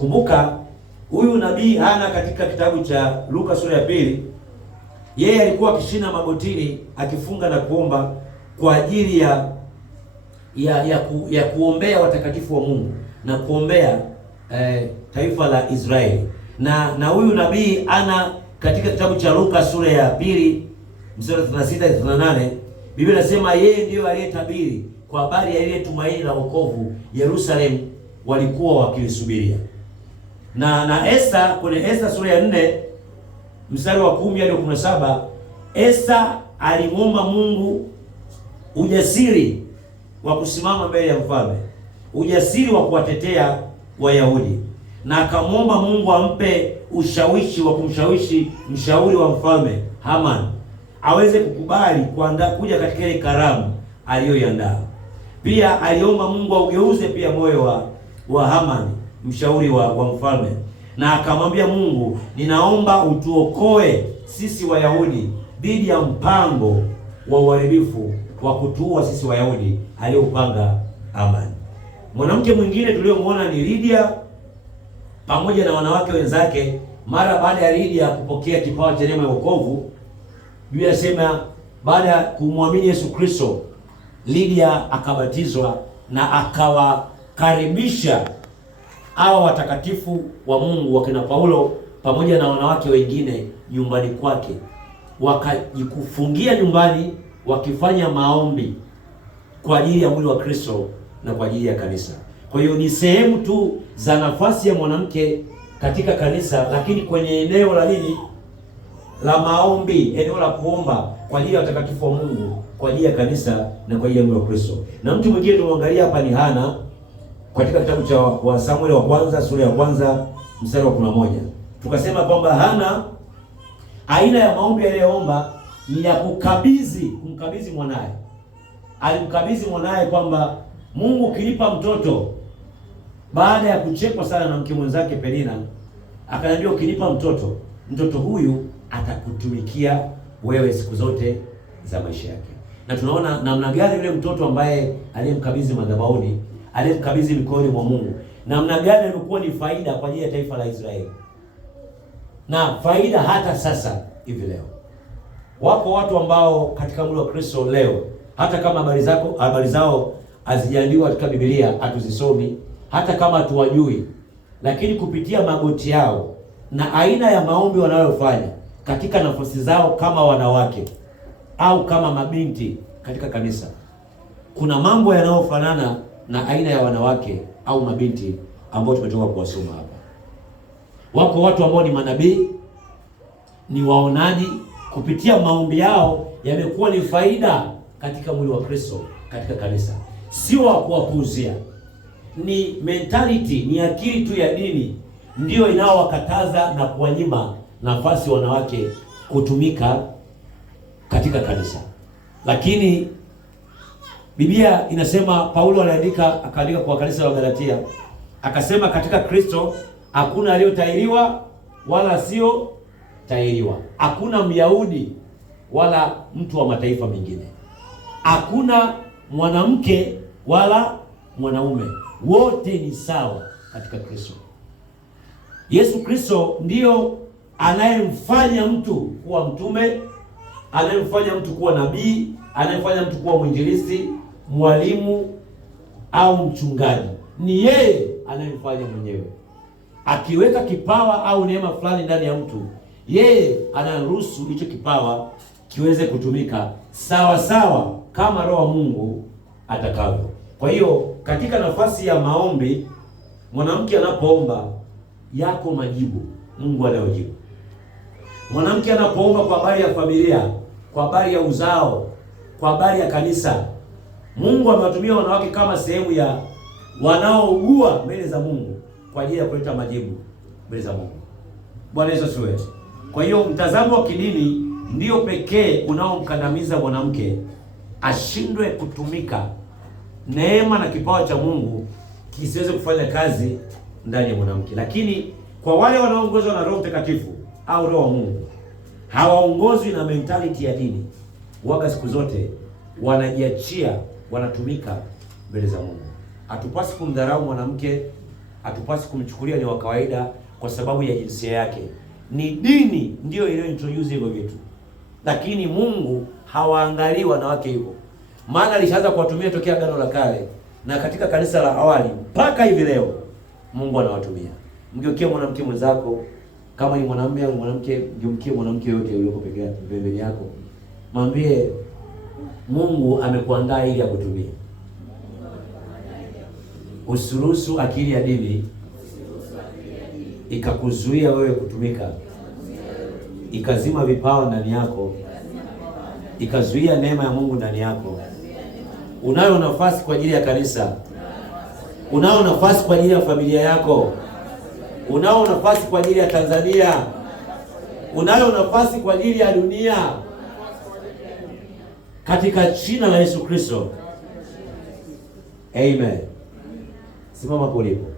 Kumbuka huyu nabii Hana katika kitabu cha Luka sura ya 2, yeye alikuwa akishina magotini akifunga na kuomba kwa ajili ya kuombea watakatifu wa Mungu na kuombea taifa la Israeli. Na huyu nabii Hana katika kitabu cha Luka sura ya 2 mstari 36-38, Biblia inasema yeye ndiyo aliyetabiri kwa habari ya ile tumaini la wokovu Yerusalemu walikuwa wakilisubiria. Na Esta, kwenye Esta sura ya 4 mstari wa 10 hadi 17, Esta alimwomba Mungu ujasiri wa kusimama mbele ya mfalme, ujasiri wa kuwatetea Wayahudi, na akamwomba Mungu ampe ushawishi wa kumshawishi mshauri wa mfalme Haman aweze kukubali kuja katika ile karamu aliyoiandaa. Pia aliomba Mungu augeuze pia moyo wa Haman mshauri wa mfalme, na akamwambia Mungu, ninaomba utuokoe sisi Wayahudi dhidi ya mpango wa uharibifu wa kutuua sisi Wayahudi aliyoupanga Haman. Mwanamke mwingine tuliyomwona ni Lydia pamoja na wanawake wenzake. Mara baada ya Lydia kupokea kipawa cha neema ya wokovu, Biblia inasema baada ya kumwamini Yesu Kristo, Lydia akabatizwa na akawakaribisha hawa watakatifu wa Mungu wakina Paulo pamoja na wanawake wengine nyumbani kwake, wakajikufungia nyumbani wakifanya maombi kwa ajili ya mwili wa Kristo na kwa ajili ya kanisa. Kwa hiyo ni sehemu tu za nafasi ya mwanamke katika kanisa, lakini kwenye eneo la nini? La maombi, eneo la kuomba kwa ajili ya watakatifu wa Mungu, kwa ajili ya kanisa na kwa ajili ya mwili wa Kristo. Na mtu mwingine tumwangalia hapa ni Hana katika kitabu cha wa Samueli wa kwanza sura ya 1 mstari wa 11. Tukasema kwamba Hana, aina ya maombi aliyoomba ni ya kumkabidhi mwanae. Alimkabidhi mwanae kwamba Mungu, ukinipa mtoto, baada ya kuchekwa sana na mke mwenzake Penina, akaniambia ukinipa mtoto huyu atakutumikia wewe siku zote za maisha yake. Na tunaona namna gani yule mtoto ambaye aliyemkabidhi madhabahuni, aliyemkabidhi mikononi mwa Mungu, namna gani alikuwa ni faida kwa ajili ya taifa la Israeli, na faida hata sasa hivi leo. Wapo watu ambao katika mwili wa Kristo leo, hata kama habari zao hazijaandikwa katika Biblia, hatuzisomi, hata kama hatuwajui, lakini kupitia magoti yao na aina ya maombi wanayofanya katika nafasi zao kama wanawake au kama mabinti katika kanisa, kuna mambo yanayofanana na aina ya wanawake au mabinti ambao tumetoka kuwasoma hapa. Wako watu ambao ni manabii, ni waonaji, kupitia maombi yao yamekuwa ni faida katika mwili wa Kristo, katika kanisa. Sio wa kuwapuuzia, ni mentality, ni akili tu ya dini ndio inaowakataza na kuwanyima nafasi wanawake kutumika katika kanisa. Lakini Biblia inasema, Paulo akaandika kwa kanisa la Galatia, akasema katika Kristo hakuna aliyotahiriwa wala sio tahiriwa, hakuna Myahudi wala mtu wa mataifa mengine, hakuna mwanamke wala mwanaume, wote ni sawa katika Kristo. Yesu Kristo ndiyo anayemfanya mtu kuwa mtume, anayemfanya mtu kuwa nabii, anayemfanya mtu kuwa mwinjilisti, mwalimu au mchungaji. Ni yeye anayemfanya mwenyewe. Akiweka kipawa au neema fulani ndani ya mtu, yeye anaruhusu hicho kipawa kiweze kutumika sawa sawa kama Roho wa Mungu atakavyo. Kwa hiyo katika nafasi ya maombi, mwanamke anapoomba, yako majibu Mungu anayojibu. Mwanamke anapoomba kwa habari ya familia, kwa habari ya uzao, kwa habari ya kanisa, Mungu amewatumia wanawake kama sehemu ya wanaougua mbele za Mungu kwa ajili ya kuleta majibu mbele za Mungu. Bwana Yesu asifiwe. Kwa hiyo mtazamo wa kidini ndio pekee unaomkandamiza mwanamke ashindwe kutumika, neema na kipawa cha Mungu kisiweze kufanya kazi ndani ya mwanamke. Lakini kwa wale wanaoongozwa na Roho Mtakatifu au Roho wa Mungu, hawaongozwi na mentality ya dini. Waga siku zote wanajiachia, wanatumika mbele za Mungu. Hatupasi kumdharau mwanamke hatupasi kumchukulia ni wa kawaida kwa sababu ya jinsia yake. Ni dini ndiyo iliyointroduce hivyo vitu, lakini Mungu hawaangalii wanawake hivyo, maana alishaanza kuwatumia tokea Agano la Kale na katika kanisa la awali mpaka hivi leo Mungu anawatumia. Mgeukie mwanamke mwenzako, kama ni mwanamume au mwanamke, mgeukie mwanamke yote yuko pembeni yako, mwambie Mungu amekuandaa ili akutumie. Usiruhusu akili ya dini ikakuzuia wewe kutumika, ikazima vipawa ndani yako, ikazuia neema ya Mungu ndani yako. Unayo nafasi kwa ajili ya kanisa, unayo nafasi kwa ajili ya familia yako, unayo nafasi kwa ajili ya Tanzania, unayo nafasi kwa ajili ya dunia, katika jina la Yesu Kristo. Amen. Simama polipo.